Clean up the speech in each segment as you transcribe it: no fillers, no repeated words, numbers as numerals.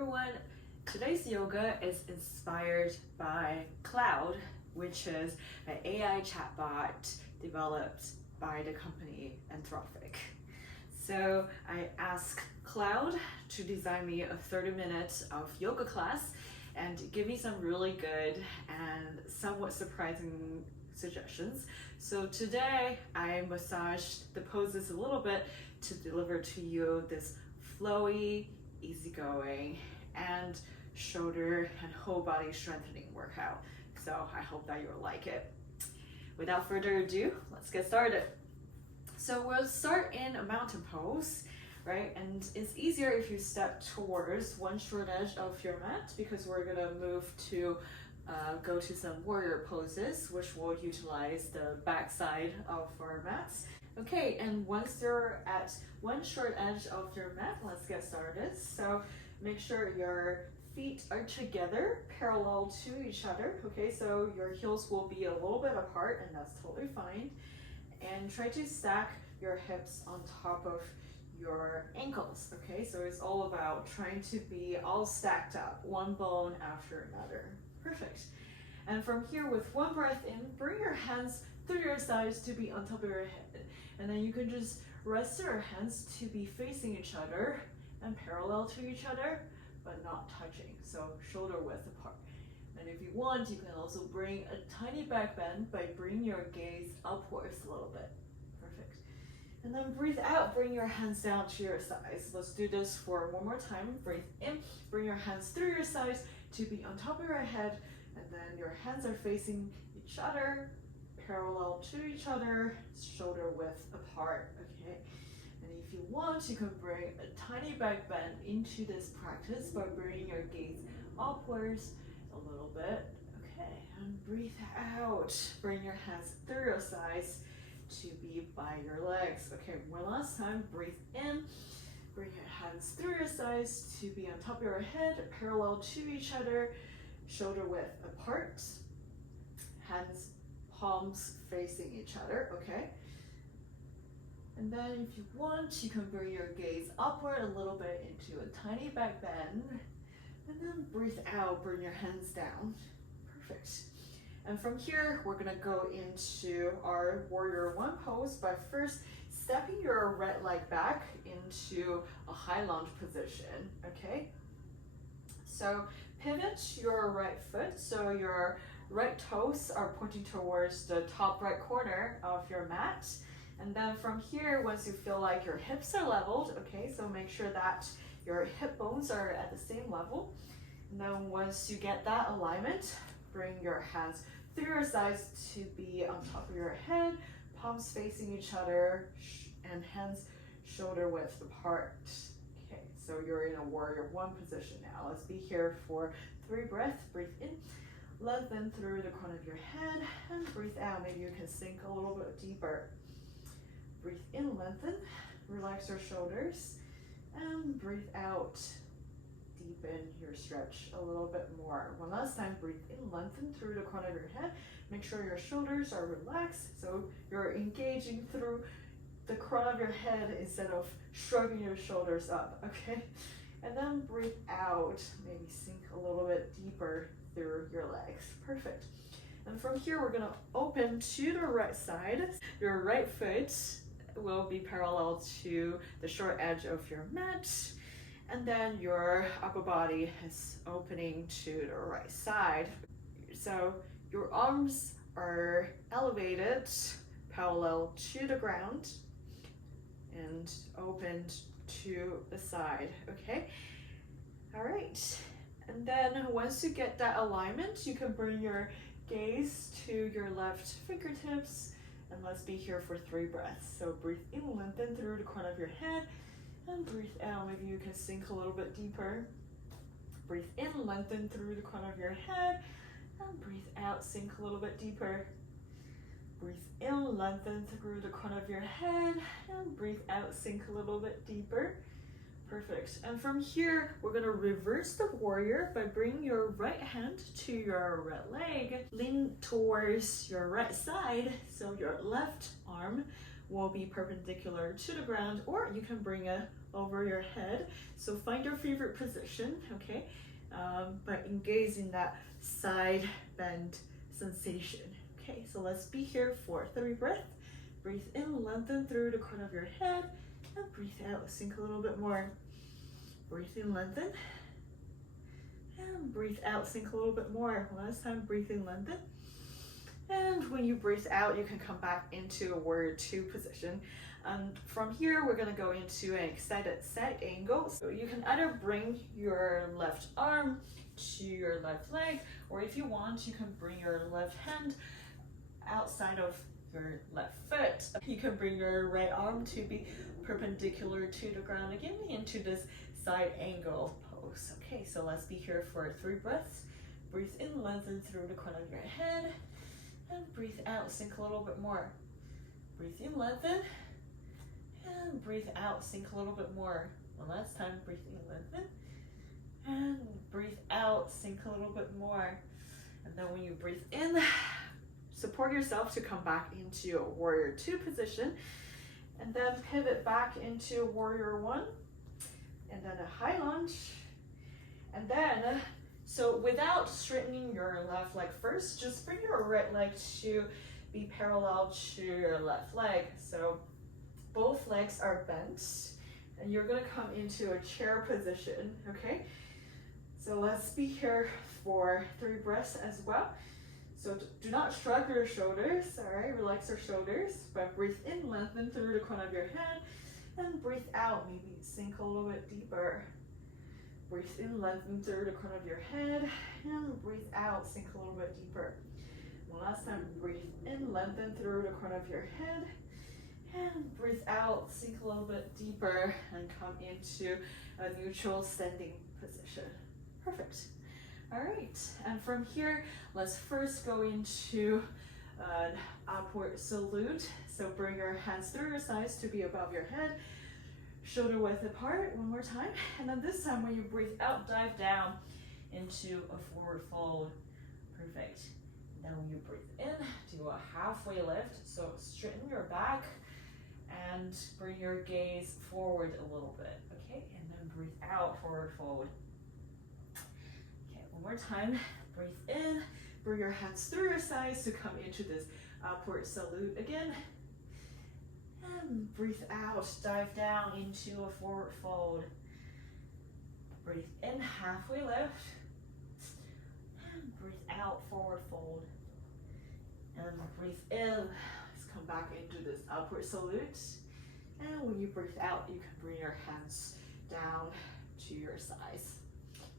everyone. Today's yoga is inspired by Claude, which is an AI chatbot developed by the company Anthropic. So I asked Claude to design me a 30 minutes of yoga class and give me some really good and somewhat surprising suggestions. So today I massaged the poses a little bit to deliver to you this flowy, easygoing, and shoulder and whole body strengthening workout. So I hope that you'll like it. Without further ado, let's get started. So we'll start in a mountain pose, right? And it's easier if you step towards one short edge of your mat because we're gonna move to go to some warrior poses, which will utilize the back side of our mats. Okay, and once you're at one short edge of your mat, let's get started. So make sure your feet are together, parallel to each other. Okay, so your heels will be a little bit apart, and that's totally fine. And try to stack your hips on top of your ankles. Okay, so it's all about trying to be all stacked up, one bone after another. Perfect. And from here, with one breath in, bring your hands through your sides to be on top of your head. And then you can just rest your hands to be facing each other and parallel to each other, but not touching. So shoulder width apart. And if you want, you can also bring a tiny back bend by bringing your gaze upwards a little bit. Perfect. And then breathe out, bring your hands down to your sides. Let's do this for one more time. Breathe in, bring your hands through your sides to be on top of your head, and then your hands are facing each other, parallel to each other, shoulder width apart, okay? And if you want, you can bring a tiny back bend into this practice by bringing your gaze upwards a little bit, okay? And breathe out, bring your hands through your sides to be by your legs. Okay, one last time, breathe in, bring your hands through your sides to be on top of your head, parallel to each other, shoulder width apart, hands, palms facing each other, okay? And then if you want, you can bring your gaze upward a little bit into a tiny back bend, and then breathe out, bring your hands down. Perfect. And from here, we're gonna go into our warrior one pose by first stepping your right leg back into a high lunge position, okay? So pivot your right foot, so your right toes are pointing towards the top right corner of your mat. And then from here, once you feel like your hips are leveled, okay, so make sure that your hip bones are at the same level. And then once you get that alignment, bring your hands through your sides to be on top of your head, palms facing each other, and hands shoulder width apart. Okay, so you're in a warrior one position now. Let's be here for 3 breaths. Breathe in, lengthen through the crown of your head, and breathe out. Maybe you can sink a little bit deeper. Breathe in, lengthen, relax your shoulders, and breathe out, deepen your stretch a little bit more. One last time, breathe in, lengthen through the crown of your head. Make sure your shoulders are relaxed, so you're engaging through the crown of your head instead of shrugging your shoulders up, okay? And then breathe out, maybe sink a little bit deeper through your legs. Perfect. And from here, we're gonna open to the right side. Your right foot will be parallel to the short edge of your mat, and then your upper body is opening to the right side. So your arms are elevated parallel to the ground and opened to the side, okay? All right, and then once you get that alignment, you can bring your gaze to your left fingertips, and let's be here for 3 breaths. So breathe in, lengthen through the crown of your head, and breathe out. Maybe you can sink a little bit deeper. Breathe in, lengthen through the crown of your head, and breathe out, sink a little bit deeper. Breathe in, lengthen through the crown of your head, and breathe out, sink a little bit deeper. Perfect. And from here, we're gonna reverse the warrior by bringing your right hand to your right leg. Lean towards your right side, so your left arm will be perpendicular to the ground, or you can bring it over your head. So find your favorite position, okay? But engage in that side bend sensation. Okay, so let's be here for 3 breaths. Breathe in, lengthen through the crown of your head, and breathe out, sink a little bit more. Breathe in, lengthen, and breathe out, sink a little bit more. Last time, breathe in, lengthen. And when you breathe out, you can come back into a warrior 2 position. And from here, we're gonna go into an extended side angle. So you can either bring your left arm to your left leg, or if you want, you can bring your left hand outside of your left foot. You can bring your right arm to be perpendicular to the ground again into this side angle pose. Okay, so let's be here for 3 breaths. Breathe in, lengthen through the crown of your head, and breathe out, sink a little bit more. Breathe in, lengthen, and breathe out, sink a little bit more. One last time, breathe in, lengthen, and breathe out, sink a little bit more. And then when you breathe in, support yourself to come back into a warrior 2 position, and then pivot back into warrior 1, and then a high lunge. And then, so without straightening your left leg first, just bring your right leg to be parallel to your left leg. So both legs are bent, and you're gonna come into a chair position, okay? So let's be here for 3 breaths as well. So do not shrug your shoulders, all right? Relax your shoulders, but breathe in, lengthen through the crown of your head, and breathe out, maybe sink a little bit deeper. Breathe in, lengthen through the crown of your head, and breathe out, sink a little bit deeper. One last time, breathe in, lengthen through the crown of your head, and breathe out, sink a little bit deeper, and come into a neutral standing position. Perfect. All right, and from here, let's first go into an upward salute. So bring your hands through your sides to be above your head, shoulder width apart. One more time, and then this time when you breathe out, dive down into a forward fold. Perfect. Then when you breathe in, do a halfway lift. So straighten your back and bring your gaze forward a little bit, okay? And then breathe out, forward fold. One more time, breathe in, bring your hands through your sides to come into this upward salute again. And breathe out, dive down into a forward fold. Breathe in, halfway lift. And breathe out, forward fold. And breathe in, let's come back into this upward salute. And when you breathe out, you can bring your hands down to your sides.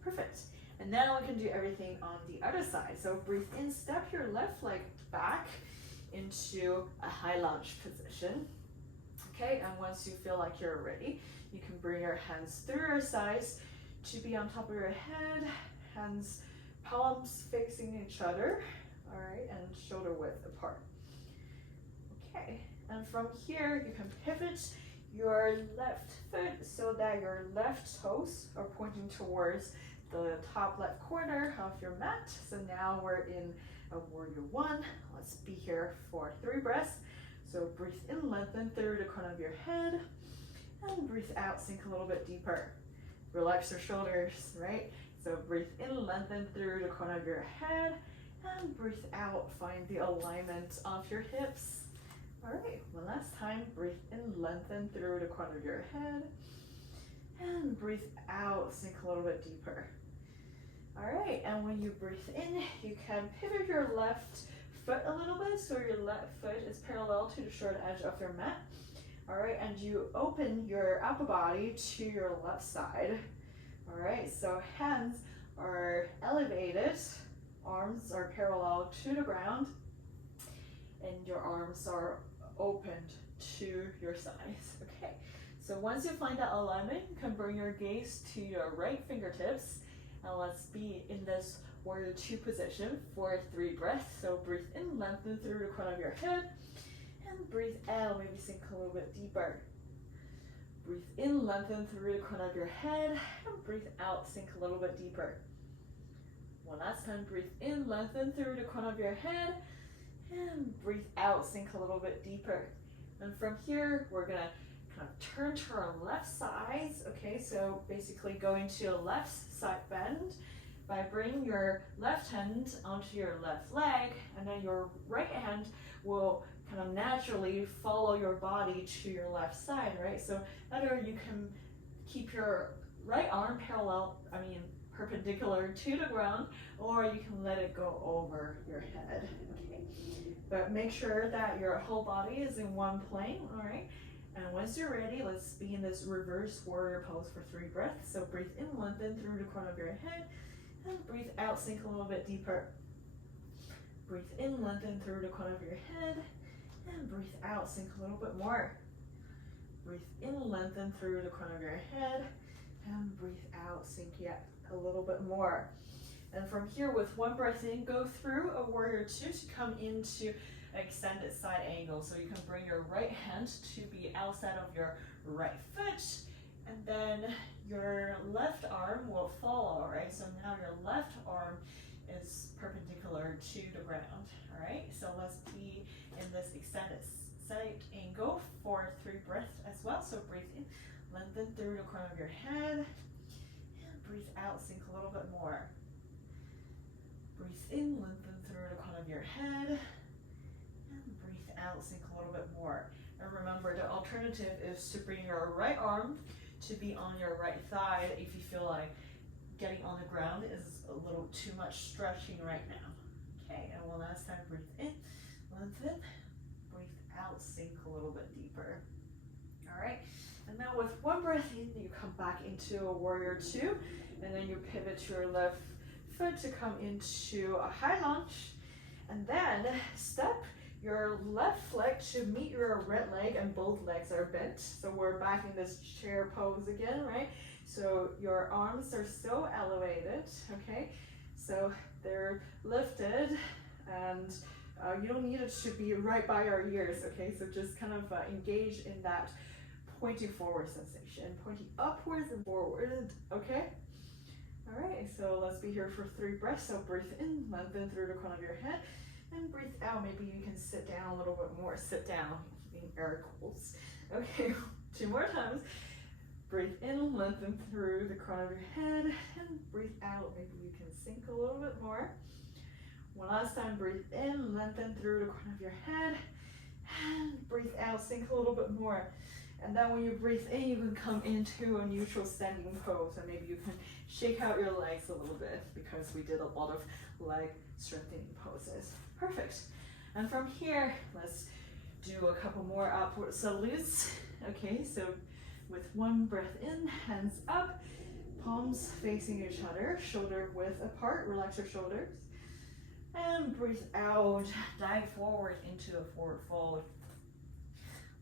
Perfect. And now we can do everything on the other side. So breathe in, step your left leg back into a high lunge position. Okay, and once you feel like you're ready, you can bring your hands through your sides to be on top of your head, hands, palms facing each other, all right, and shoulder width apart. Okay, and from here, you can pivot your left foot so that your left toes are pointing towards the top left corner of your mat. So now we're in a warrior 1. Let's be here for 3 breaths. So breathe in, lengthen through the crown of your head, and breathe out, sink a little bit deeper. Relax your shoulders, right? So breathe in, lengthen through the crown of your head, and breathe out, find the alignment of your hips. All right, one last time, breathe in, lengthen through the crown of your head, and breathe out, sink a little bit deeper. All right, and when you breathe in, you can pivot your left foot a little bit so your left foot is parallel to the short edge of your mat. All right, and you open your upper body to your left side. All right, so hands are elevated, arms are parallel to the ground, and your arms are opened to your sides. Okay, so once you find that alignment, you can bring your gaze to your right fingertips. And let's be in this warrior 2 position for 3 breaths. So breathe in, lengthen through the crown of your head, and breathe out, maybe sink a little bit deeper. Breathe in, lengthen through the crown of your head, and breathe out, sink a little bit deeper. One last time, breathe in, lengthen through the crown of your head, and breathe out, sink a little bit deeper. And from here, we're gonna kind of turn to our left sides. Okay, so basically going to a left side bend by bringing your left hand onto your left leg, and then your right hand will kind of naturally follow your body to your left side, right? So either you can keep your right arm perpendicular to the ground, or you can let it go over your head, okay? But make sure that your whole body is in one plane, all right? And once you're ready, let's be in this reverse warrior pose for 3 breaths. So breathe in, lengthen through the crown of your head, and breathe out, sink a little bit deeper. Breathe in, lengthen through the crown of your head, and breathe out, sink a little bit more. Breathe in, lengthen through the crown of your head, and breathe out, sink yet a little bit more. And from here, with 1 breath in, go through a warrior 2 to come into an extended side angle. So you can bring your right hand to be outside of your right foot, and then your left arm will follow, right? So now your left arm is perpendicular to the ground, all right? So let's be in this extended side angle for 3 breaths as well. So breathe in, lengthen through the crown of your head, and breathe out, sink a little bit more. Breathe in, lengthen through the crown of your head, and breathe out, sink a little bit more. And remember, the alternative is to bring your right arm to be on your right thigh if you feel like getting on the ground is a little too much stretching right now. Okay, and one last time, breathe in, lengthen, breathe out, sink a little bit deeper. All right, and now with 1 breath in, you come back into a warrior 2, and then you pivot to your left foot to come into a high lunge, and then step your left leg to meet your right leg, and both legs are bent. So we're back in this chair pose again, right? So your arms are still elevated, okay? So they're lifted, and you don't need it to be right by your ears, okay? So just kind of engage in that pointing forward sensation, pointing upwards and forward, okay? All right, so let's be here for 3 breaths. So breathe in, lengthen through the crown of your head, and breathe out. Maybe you can sit down a little bit more. Sit down, in air quotes. Okay, 2 more times. Breathe in, lengthen through the crown of your head, and breathe out. Maybe you can sink a little bit more. One last time, breathe in, lengthen through the crown of your head, and breathe out, sink a little bit more. And then when you breathe in, you can come into a neutral standing pose, and maybe you can shake out your legs a little bit because we did a lot of leg strengthening poses. Perfect. And from here, let's do a couple more upward salutes. Okay, so with 1 breath in, hands up, palms facing each other, shoulder width apart, relax your shoulders. And breathe out, dive forward into a forward fold.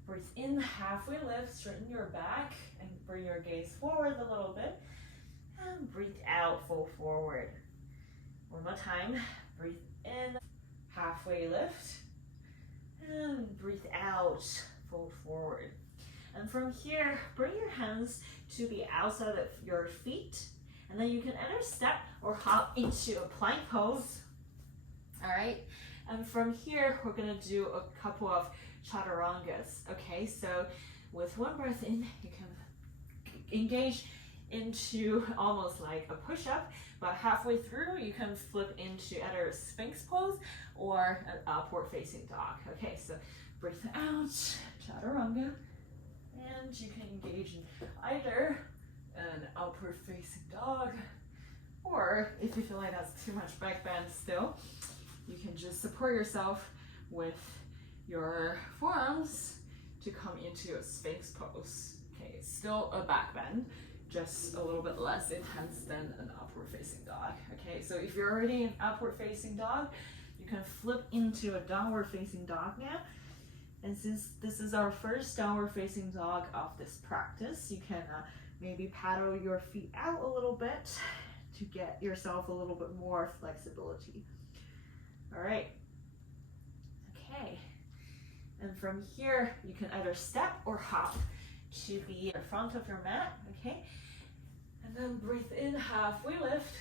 Breathe in, halfway lift, straighten your back, and bring your gaze forward a little bit. And breathe out, fold forward. One more time, breathe in, halfway lift. And breathe out, fold forward. And from here, bring your hands to be outside of your feet. And then you can either step or hop into a plank pose. All right, and from here, we're gonna do a couple of chaturangas, okay? So with 1 breath in, you can engage into almost like a push-up, but halfway through, you can flip into either a Sphinx pose or an upward facing dog. Okay, so breathe out, chaturanga, and you can engage in either an upward facing dog, or if you feel like that's too much back bend still, you can just support yourself with your forearms to come into a Sphinx pose. Okay, it's still a back bend, just a little bit less intense than an upward facing dog. Okay, so if you're already in upward facing dog, you can flip into a downward facing dog now. And since this is our first downward facing dog of this practice, you can maybe paddle your feet out a little bit to get yourself a little bit more flexibility. All right, okay. And from here, you can either step or hop to be in front of your mat, okay? And then breathe in, halfway lift.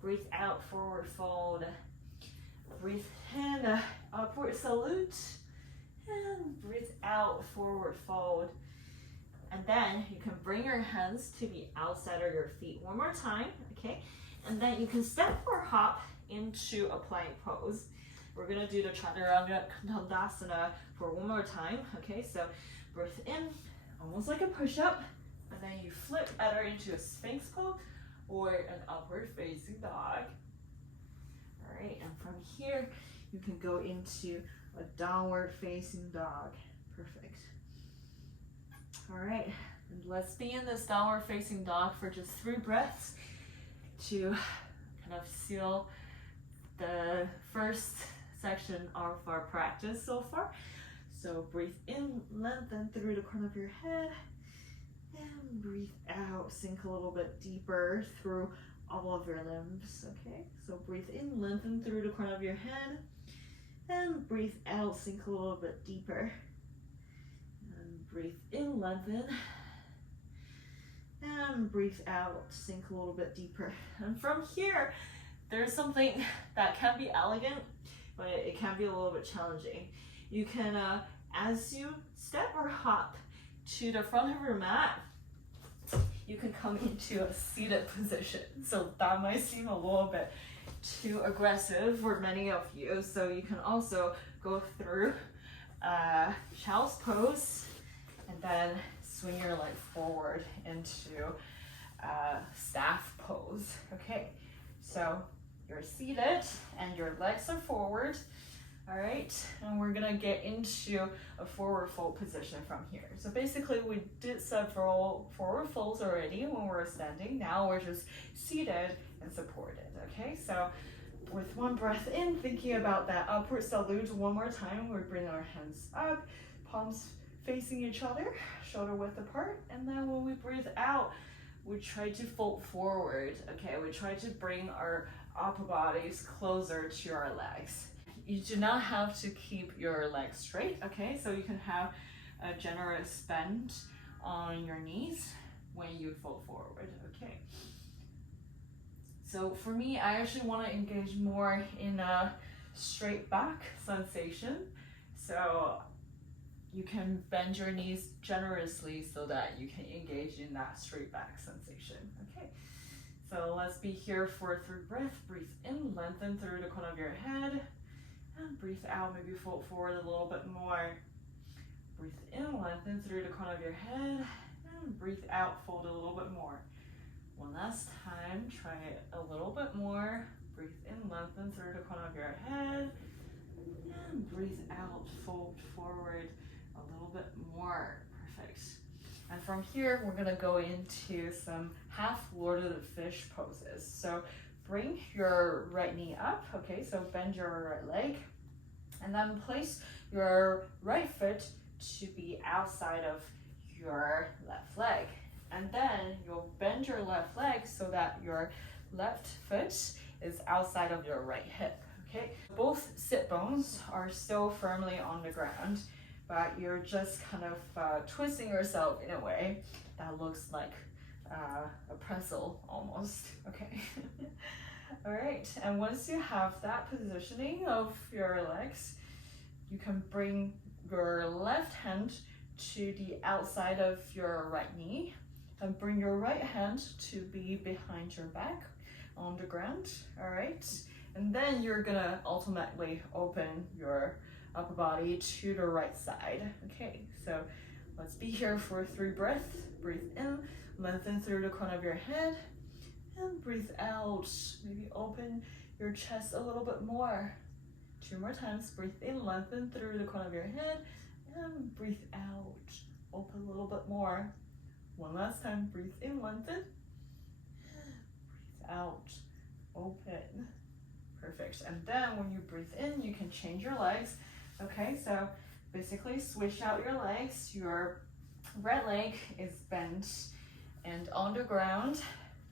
Breathe out, forward fold. Breathe in, upward salute. And breathe out, forward fold. And then you can bring your hands to the outside of your feet one more time, okay? And then you can step or hop into a plank pose. We're gonna do the Chaturanga Dandasana for one more time, okay? So breathe in, almost like a push-up, and then you flip either into a Sphinx pose or an upward facing dog. All right, and from here, you can go into a downward facing dog. Perfect. All right, and let's be in this downward facing dog for just 3 breaths to kind of seal the first section of our practice so far. So breathe in, lengthen through the crown of your head, and breathe out, sink a little bit deeper through all of your limbs, okay? So breathe in, lengthen through the crown of your head, and breathe out, sink a little bit deeper. And breathe in, lengthen, and breathe out, sink a little bit deeper. And from here, there's something that can be elegant, but it can be a little bit challenging. You can, as you step or hop to the front of your mat, you can come into a seated position. So that might seem a little bit too aggressive for many of you. So you can also go through child's pose and then swing your leg forward into staff pose. Okay, so you're seated and your legs are forward. All right, and we're gonna get into a forward fold position from here. So basically we did several forward folds already when we were standing. Now we're just seated and supported, okay? So with one breath in, thinking about that upward salute one more time, we bring our hands up, palms facing each other, shoulder width apart. And then when we breathe out, we try to fold forward, okay? We try to bring our upper bodies closer to our legs. You do not have to keep your legs straight, okay? So you can have a generous bend on your knees when you fold forward, okay? So for me, I actually want to engage more in a straight back sensation. So you can bend your knees generously so that you can engage in that straight back sensation, okay? So let's be here for 3 breaths. Breathe in, lengthen through the crown of your head. And breathe out, maybe fold forward a little bit more. Breathe in, lengthen through the crown of your head. And breathe out, fold a little bit more. One last time, try it a little bit more. Breathe in, lengthen through the crown of your head. And breathe out, fold forward a little bit more. Perfect. And from here, we're gonna go into some half Lord of the Fish poses. So bring your right knee up, okay? So bend your right leg, and then place your right foot to be outside of your left leg. And then you'll bend your left leg so that your left foot is outside of your right hip, okay? Both sit bones are still firmly on the ground, but you're just kind of twisting yourself in a way that looks like a pretzel almost, okay? All right, and once you have that positioning of your legs, you can bring your left hand to the outside of your right knee and bring your right hand to be behind your back on the ground, all right? And then you're gonna ultimately open your upper body to the right side, okay? So let's be here for 3 breaths. Breathe in, lengthen through the crown of your head, and breathe out, maybe open your chest a little bit more. 2 more times, breathe in, lengthen through the crown of your head, and breathe out, open a little bit more. One last time, breathe in, lengthen, breathe out, open. Perfect. And then when you breathe in, you can change your legs. Okay, so basically switch out your legs. Your right leg is bent and on the ground,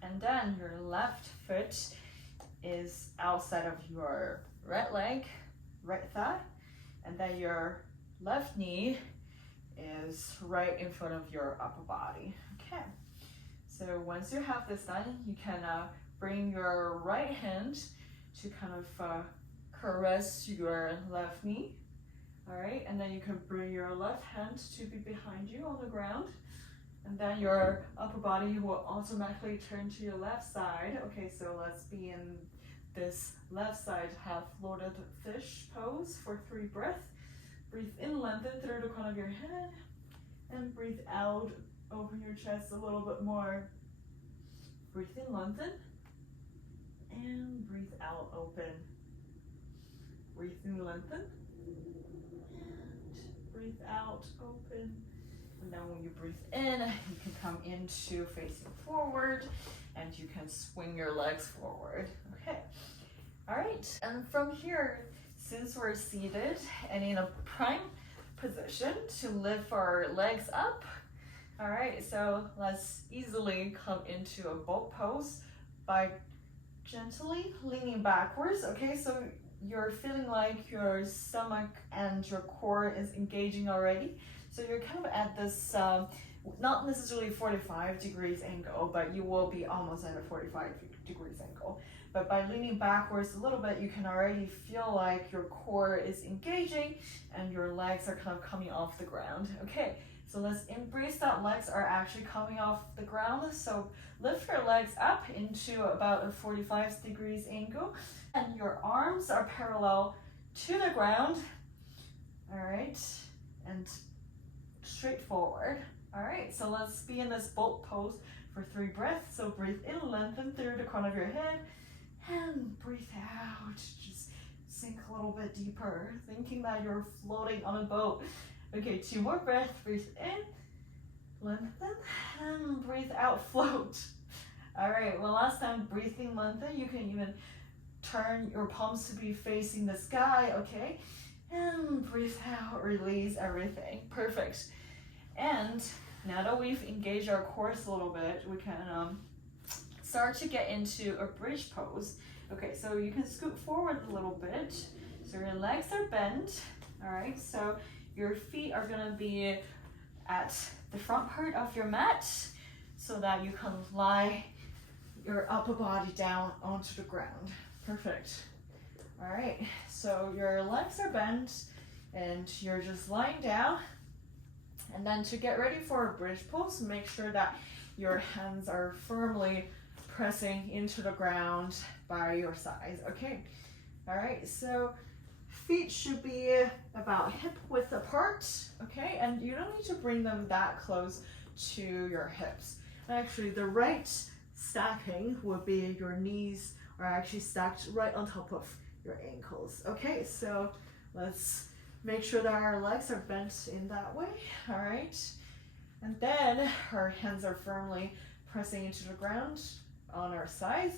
and then your left foot is outside of your right leg, right thigh, and then your left knee is right in front of your upper body. Okay, so once you have this done, you can bring your right hand to kind of caress your left knee. All right, and then you can bring your left hand to be behind you on the ground. And then your upper body will automatically turn to your left side. Okay, so let's be in this left side half floated fish pose for 3 breaths. Breathe in, lengthen through the crown of your head. And breathe out, open your chest a little bit more. Breathe in, lengthen. And breathe out, open. Breathe in, lengthen. And breathe out, open. And then when you breathe in, you can come into facing forward and you can swing your legs forward. Okay. All right. And from here, since we're seated and in a prime position to lift our legs up. All right. So let's easily come into a boat pose by gently leaning backwards. Okay. So you're feeling like your stomach and your core is engaging already. So you're kind of at this, not necessarily 45 degrees angle, but you will be almost at a 45 degrees angle. But by leaning backwards a little bit, you can already feel like your core is engaging and your legs are kind of coming off the ground. Okay, so let's embrace that legs are actually coming off the ground. So lift your legs up into about a 45 degrees angle and your arms are parallel to the ground. All right, and straight forward. All right, so let's be in this boat pose for 3 breaths. So breathe in, lengthen through the crown of your head, and breathe out. Just sink a little bit deeper, thinking that you're floating on a boat. Okay, 2 more breaths. Breathe in, lengthen, and breathe out, float. All right, one last time. Breathe in, lengthen. You can even turn your palms to be facing the sky, okay? And breathe out, release everything. Perfect. And now that we've engaged our cores a little bit, we can start to get into a bridge pose. Okay, so you can scoot forward a little bit. So your legs are bent. All right, so your feet are gonna be at the front part of your mat so that you can lie your upper body down onto the ground. Perfect. All right, so your legs are bent and you're just lying down. And then to get ready for a bridge pose, make sure that your hands are firmly pressing into the ground by your sides. Okay, all right, so feet should be about hip width apart. Okay, and you don't need to bring them that close to your hips. Actually, the right stacking would be your knees are actually stacked right on top of your ankles. Okay, so let's make sure that our legs are bent in that way. All right, and then our hands are firmly pressing into the ground on our sides.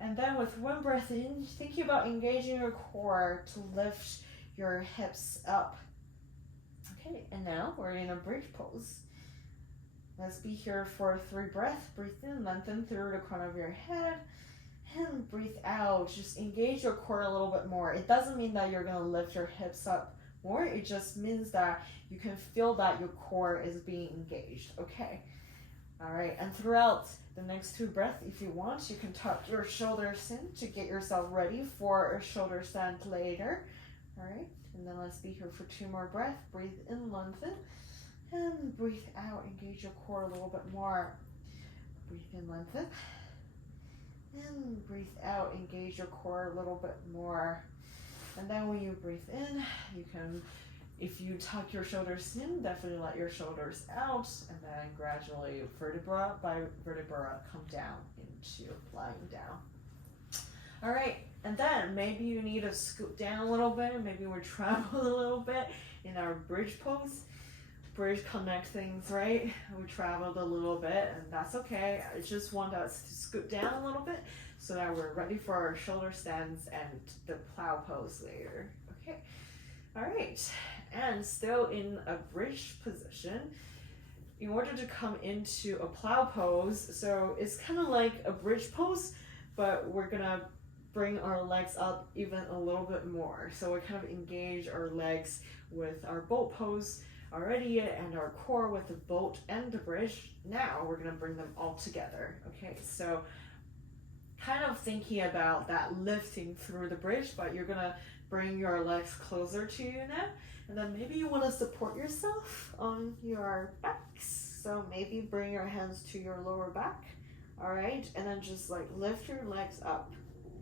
And then with 1 breath in, thinking about engaging your core to lift your hips up. Okay, and now we're in a bridge pose. Let's be here for 3 breaths. Breathe in, lengthen through the crown of your head. And breathe out, just engage your core a little bit more. It doesn't mean that you're gonna lift your hips up more, it just means that you can feel that your core is being engaged. Okay, all right, and throughout the next 2 breaths, if you want, you can tuck your shoulders in to get yourself ready for a shoulder stand later. All right, and then let's be here for 2 more breaths. Breathe in, lengthen, and breathe out, engage your core a little bit more. Breathe in, lengthen. And breathe out, engage your core a little bit more. And then when you breathe in, you can, if you tuck your shoulders in, definitely let your shoulders out, and then gradually vertebra by vertebra come down into lying down. All right, and then maybe you need to scoot down a little bit, maybe we're traveling a little bit in our bridge pose. Bridge connect things, right? We traveled a little bit and that's okay. I just want us to scoot down a little bit so that we're ready for our shoulder stands and the plow pose later. Okay, all right, and still in a bridge position. In order to come into a plow pose, so it's kind of like a bridge pose, but we're gonna bring our legs up even a little bit more. So we kind of engage our legs with our boat pose already and our core with the boat and the bridge. Now we're gonna bring them all together. Okay, so kind of thinking about that lifting through the bridge, but you're gonna bring your legs closer to you now. And then maybe you want to support yourself on your backs. So maybe bring your hands to your lower back. All right. And then just like lift your legs up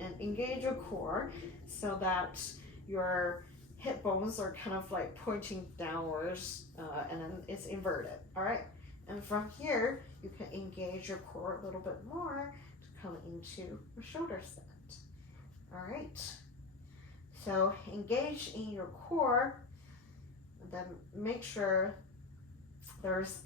and engage your core so that your hip bones are kind of like pointing downwards, and then it's inverted. All right. And from here, you can engage your core a little bit more to come into your shoulder set. All right. So engage in your core, and then make sure there's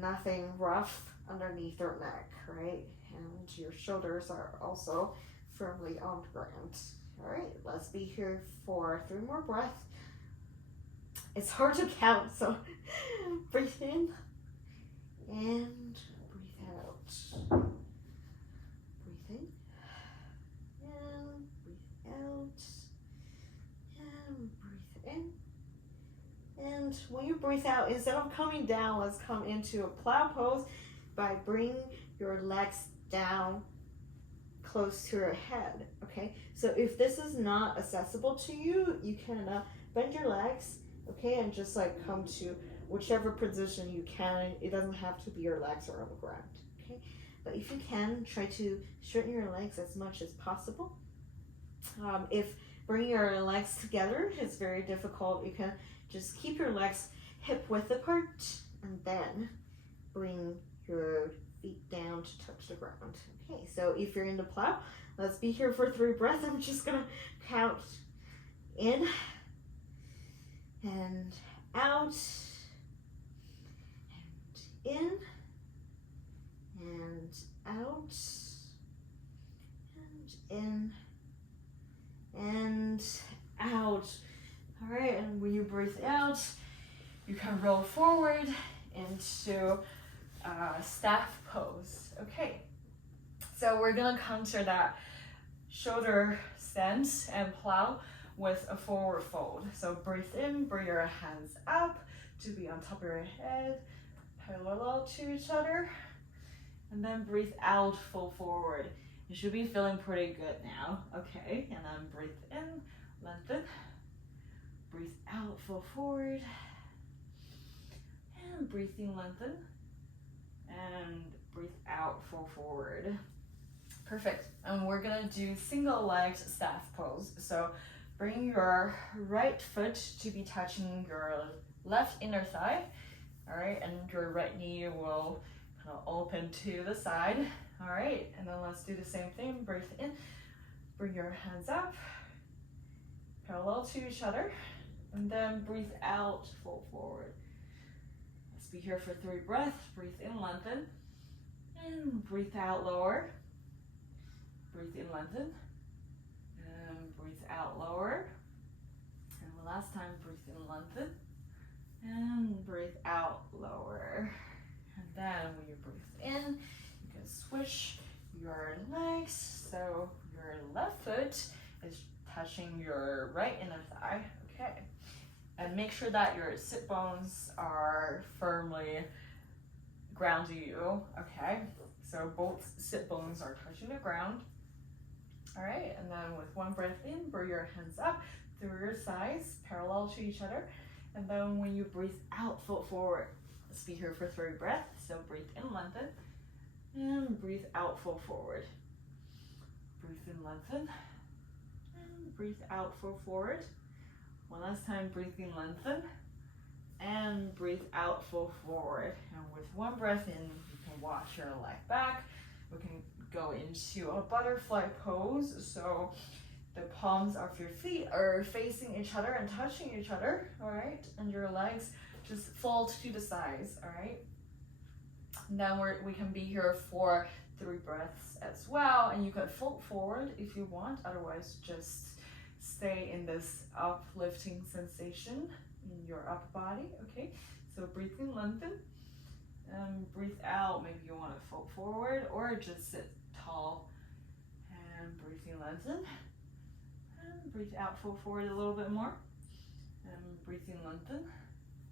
nothing rough underneath your neck, right? And your shoulders are also firmly on the ground. All right, let's be here for 3 more breaths. It's hard to count, so breathe in and breathe out. Breathe in and breathe out and breathe in. And when you breathe out, instead of coming down, let's come into a plow pose by bringing your legs down close to your head. Okay, so if this is not accessible to you, you can bend your legs, okay, and just like come to whichever position you can. It doesn't have to be your legs are on the ground, okay? But if you can, try to straighten your legs as much as possible. If bringing your legs together is very difficult, you can just keep your legs hip width apart and then bring your feet down to touch the ground. Okay, so if you're in the plow, let's be here for 3 breaths. I'm just gonna count in and out and in and out and in and out. All right, and when you breathe out, you can roll forward into staff pose. Okay, so we're gonna counter that shoulder stance and plow with a forward fold. So breathe in, bring your hands up to be on top of your head, parallel to each other, and then breathe out, fold forward. You should be feeling pretty good now. Okay, and then breathe in, lengthen, breathe out, fold forward, and breathe in, lengthen, and breathe out, fold forward. Perfect. And we're gonna do single legged staff pose. So bring your right foot to be touching your left inner thigh. All right, and your right knee will kind of open to the side. All right, and then let's do the same thing. Breathe in, bring your hands up, parallel to each other, and then breathe out, fold forward. Let's be here for 3 breaths. Breathe in, lengthen, and breathe out, lower. Breathe in, lengthen, and breathe out, lower. And one last time, breathe in, lengthen, and breathe out, lower. And then when you breathe in, you can switch your legs. So your left foot is touching your right inner thigh. Okay. And make sure that your sit bones are firmly grounded you. Okay. So both sit bones are touching the ground. All right. And then with 1 breath in, bring your hands up through your sides, parallel to each other. And then when you breathe out, fold forward. Let's be here for 3 breaths. So breathe in, lengthen, and breathe out, fold forward. Breathe in, lengthen, and breathe out, fold forward. One last time, breathe in, lengthen, and breathe out, fold forward. And with 1 breath in, you can watch your leg back. We can go into a butterfly pose. So the palms of your feet are facing each other and touching each other, all right? And your legs just fold to the sides, all right? And then we can be here for 3 breaths as well. And you can fold forward if you want, otherwise just stay in this uplifting sensation in your upper body, okay? So breathe in, lengthen, and breathe out. Maybe you want to fold forward or just sit tall. And breathe in, lengthen, and breathe out, fold forward a little bit more. And breathe in, lengthen,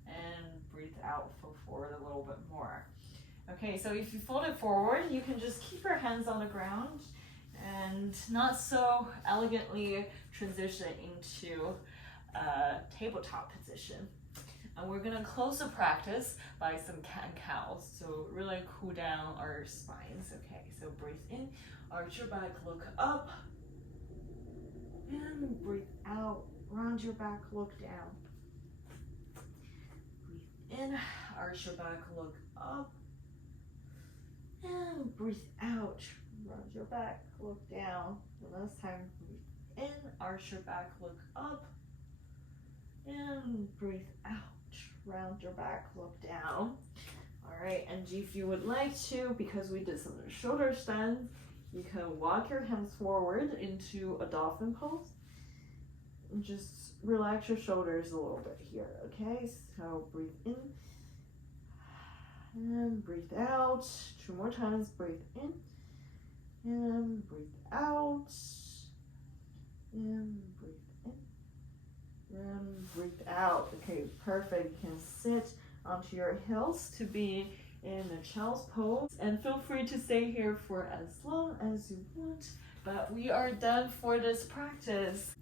and breathe out, fold forward a little bit more. Okay, so if you fold it forward, you can just keep your hands on the ground and not so elegantly transition into a tabletop position. And we're gonna close the practice by some cat and cows. So really cool down our spines. Okay, so breathe in, arch your back, look up. And breathe out, round your back, look down. Breathe in, arch your back, look up. And breathe out, round your back, look down. The last time, breathe in, arch your back, look up. And breathe out, round your back, look down. All right, and if you would like to, because we did some shoulder stands, you can walk your hands forward into a dolphin pose. And just relax your shoulders a little bit here, okay? So breathe in and breathe out. 2 more times, breathe in and breathe out. And breathe in. And breathe out. Okay, perfect. You can sit onto your heels to be in a child's pose. And feel free to stay here for as long as you want. But we are done for this practice.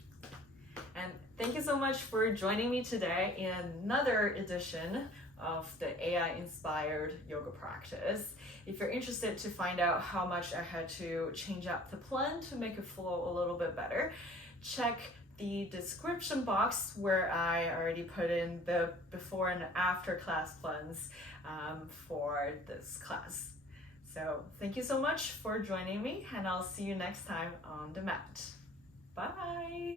And thank you so much for joining me today in another edition of the AI-inspired yoga practice. If you're interested to find out how much I had to change up the plan to make it flow a little bit better, check the description box where I already put in the before and after class plans for this class. So thank you so much for joining me, and I'll see you next time on the mat. Bye!